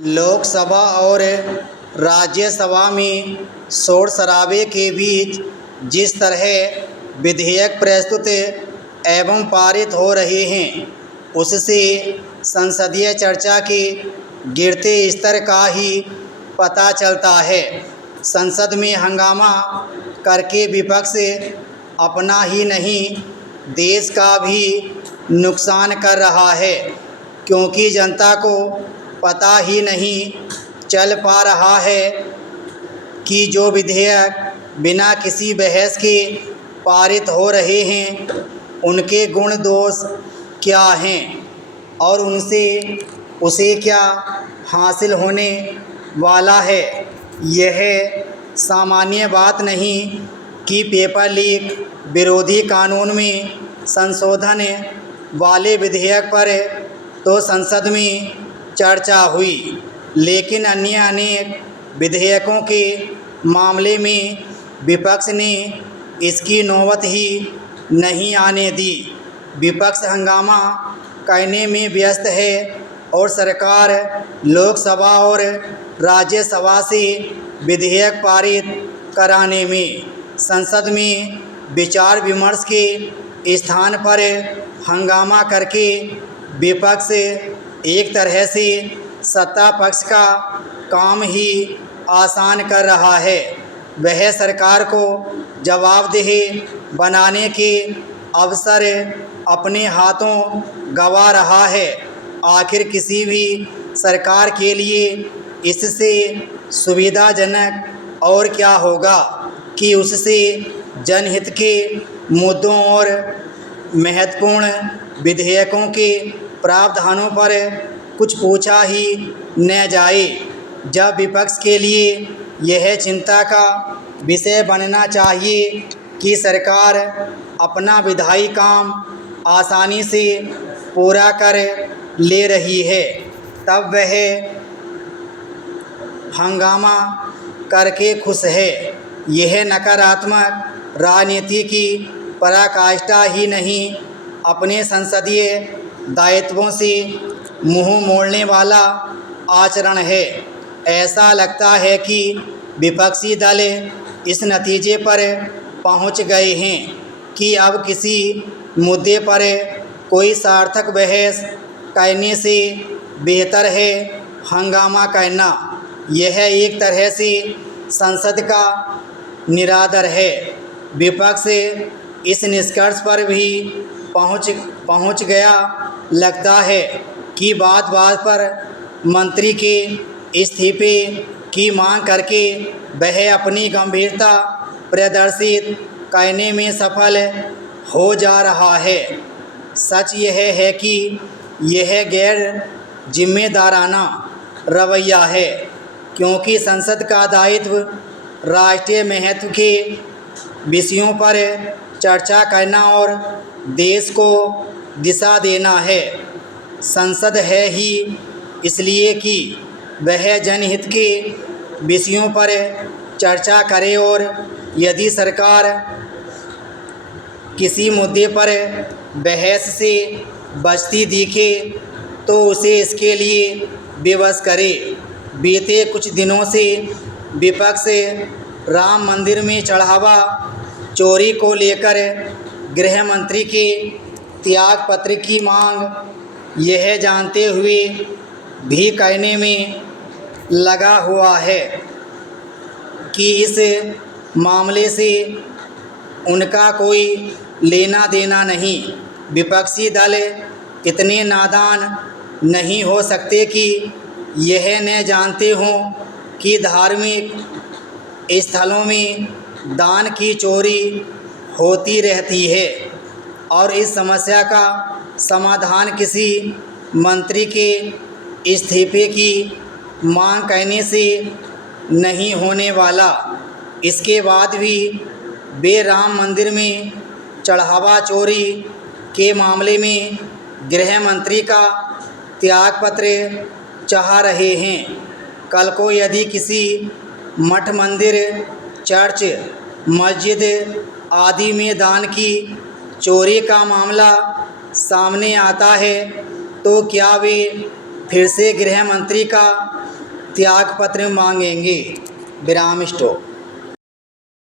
लोकसभा और राज्यसभा में शोर शराबे के बीच जिस तरह विधेयक प्रस्तुत एवं पारित हो रहे हैं, उससे संसदीय चर्चा के गिरते स्तर का ही पता चलता है। संसद में हंगामा करके विपक्ष अपना ही नहीं, देश का भी नुकसान कर रहा है, क्योंकि जनता को पता ही नहीं चल पा रहा है कि जो विधेयक बिना किसी बहस के पारित हो रहे हैं, उनके गुण दोष क्या हैं और उनसे उसे क्या हासिल होने वाला है। यह सामान्य बात नहीं कि पेपर लीक विरोधी कानून में संशोधन वाले विधेयक पर तो संसद में चर्चा हुई, लेकिन अन्य अनेक विधेयकों के मामले में विपक्ष ने इसकी नौबत ही नहीं आने दी। विपक्ष हंगामा करने में व्यस्त है और सरकार लोकसभा और राज्यसभा से विधेयक पारित कराने में, संसद में विचार विमर्श के स्थान पर हंगामा करके विपक्ष एक तरह से सत्ता पक्ष का काम ही आसान कर रहा है। वह सरकार को जवाबदेह बनाने के अवसर अपने हाथों गंवा रहा है। आखिर किसी भी सरकार के लिए इससे सुविधाजनक और क्या होगा कि उससे जनहित के मुद्दों और महत्वपूर्ण विधेयकों के प्रावधानों पर कुछ पूछा ही न जाए, जब विपक्ष के लिए यह चिंता का विषय बनना चाहिए कि सरकार अपना विधायी काम आसानी से पूरा कर ले रही है, तब वह हंगामा करके खुश है। यह नकारात्मक राजनीति की पराकाष्ठा ही नहीं, अपने संसदीय दायित्वों से मुंह मोड़ने वाला आचरण है। ऐसा लगता है कि विपक्षी दल इस नतीजे पर पहुंच गए हैं कि अब किसी मुद्दे पर कोई सार्थक बहस करने से बेहतर है हंगामा करना। यह एक तरह से संसद का निरादर है। विपक्ष इस निष्कर्ष पर भी पहुंच गया लगता है कि बात बात पर मंत्री के इस्तीफे की मांग करके वह अपनी गंभीरता प्रदर्शित करने में सफल हो जा रहा है। सच यह है कि यह गैर जिम्मेदाराना रवैया है, क्योंकि संसद का दायित्व राष्ट्रीय महत्व के विषयों पर चर्चा करना और देश को दिशा देना है। संसद है ही इसलिए कि वह जनहित के विषयों पर चर्चा करे, और यदि सरकार किसी मुद्दे पर बहस से बचती दिखे तो उसे इसके लिए विवश करे। बीते कुछ दिनों से विपक्ष राम मंदिर में चढ़ावा चोरी को लेकर गृह मंत्री के त्याग पत्र की मांग यह जानते हुए भी कहने में लगा हुआ है कि इस मामले से उनका कोई लेना देना नहीं। विपक्षी दल इतने नादान नहीं हो सकते कि यह न जानते हों कि धार्मिक स्थलों में दान की चोरी होती रहती है और इस समस्या का समाधान किसी मंत्री के इस्तीफे की मांग करने से नहीं होने वाला। इसके बाद भी वे राम मंदिर में चढ़ावा चोरी के मामले में गृह मंत्री का त्यागपत्र चाह रहे हैं। कल को यदि किसी मठ मंदिर चर्च मस्जिद आदि में दान की चोरी का मामला सामने आता है तो क्या वे फिर से गृह मंत्री का त्यागपत्र मांगेंगे। विराम स्टॉप।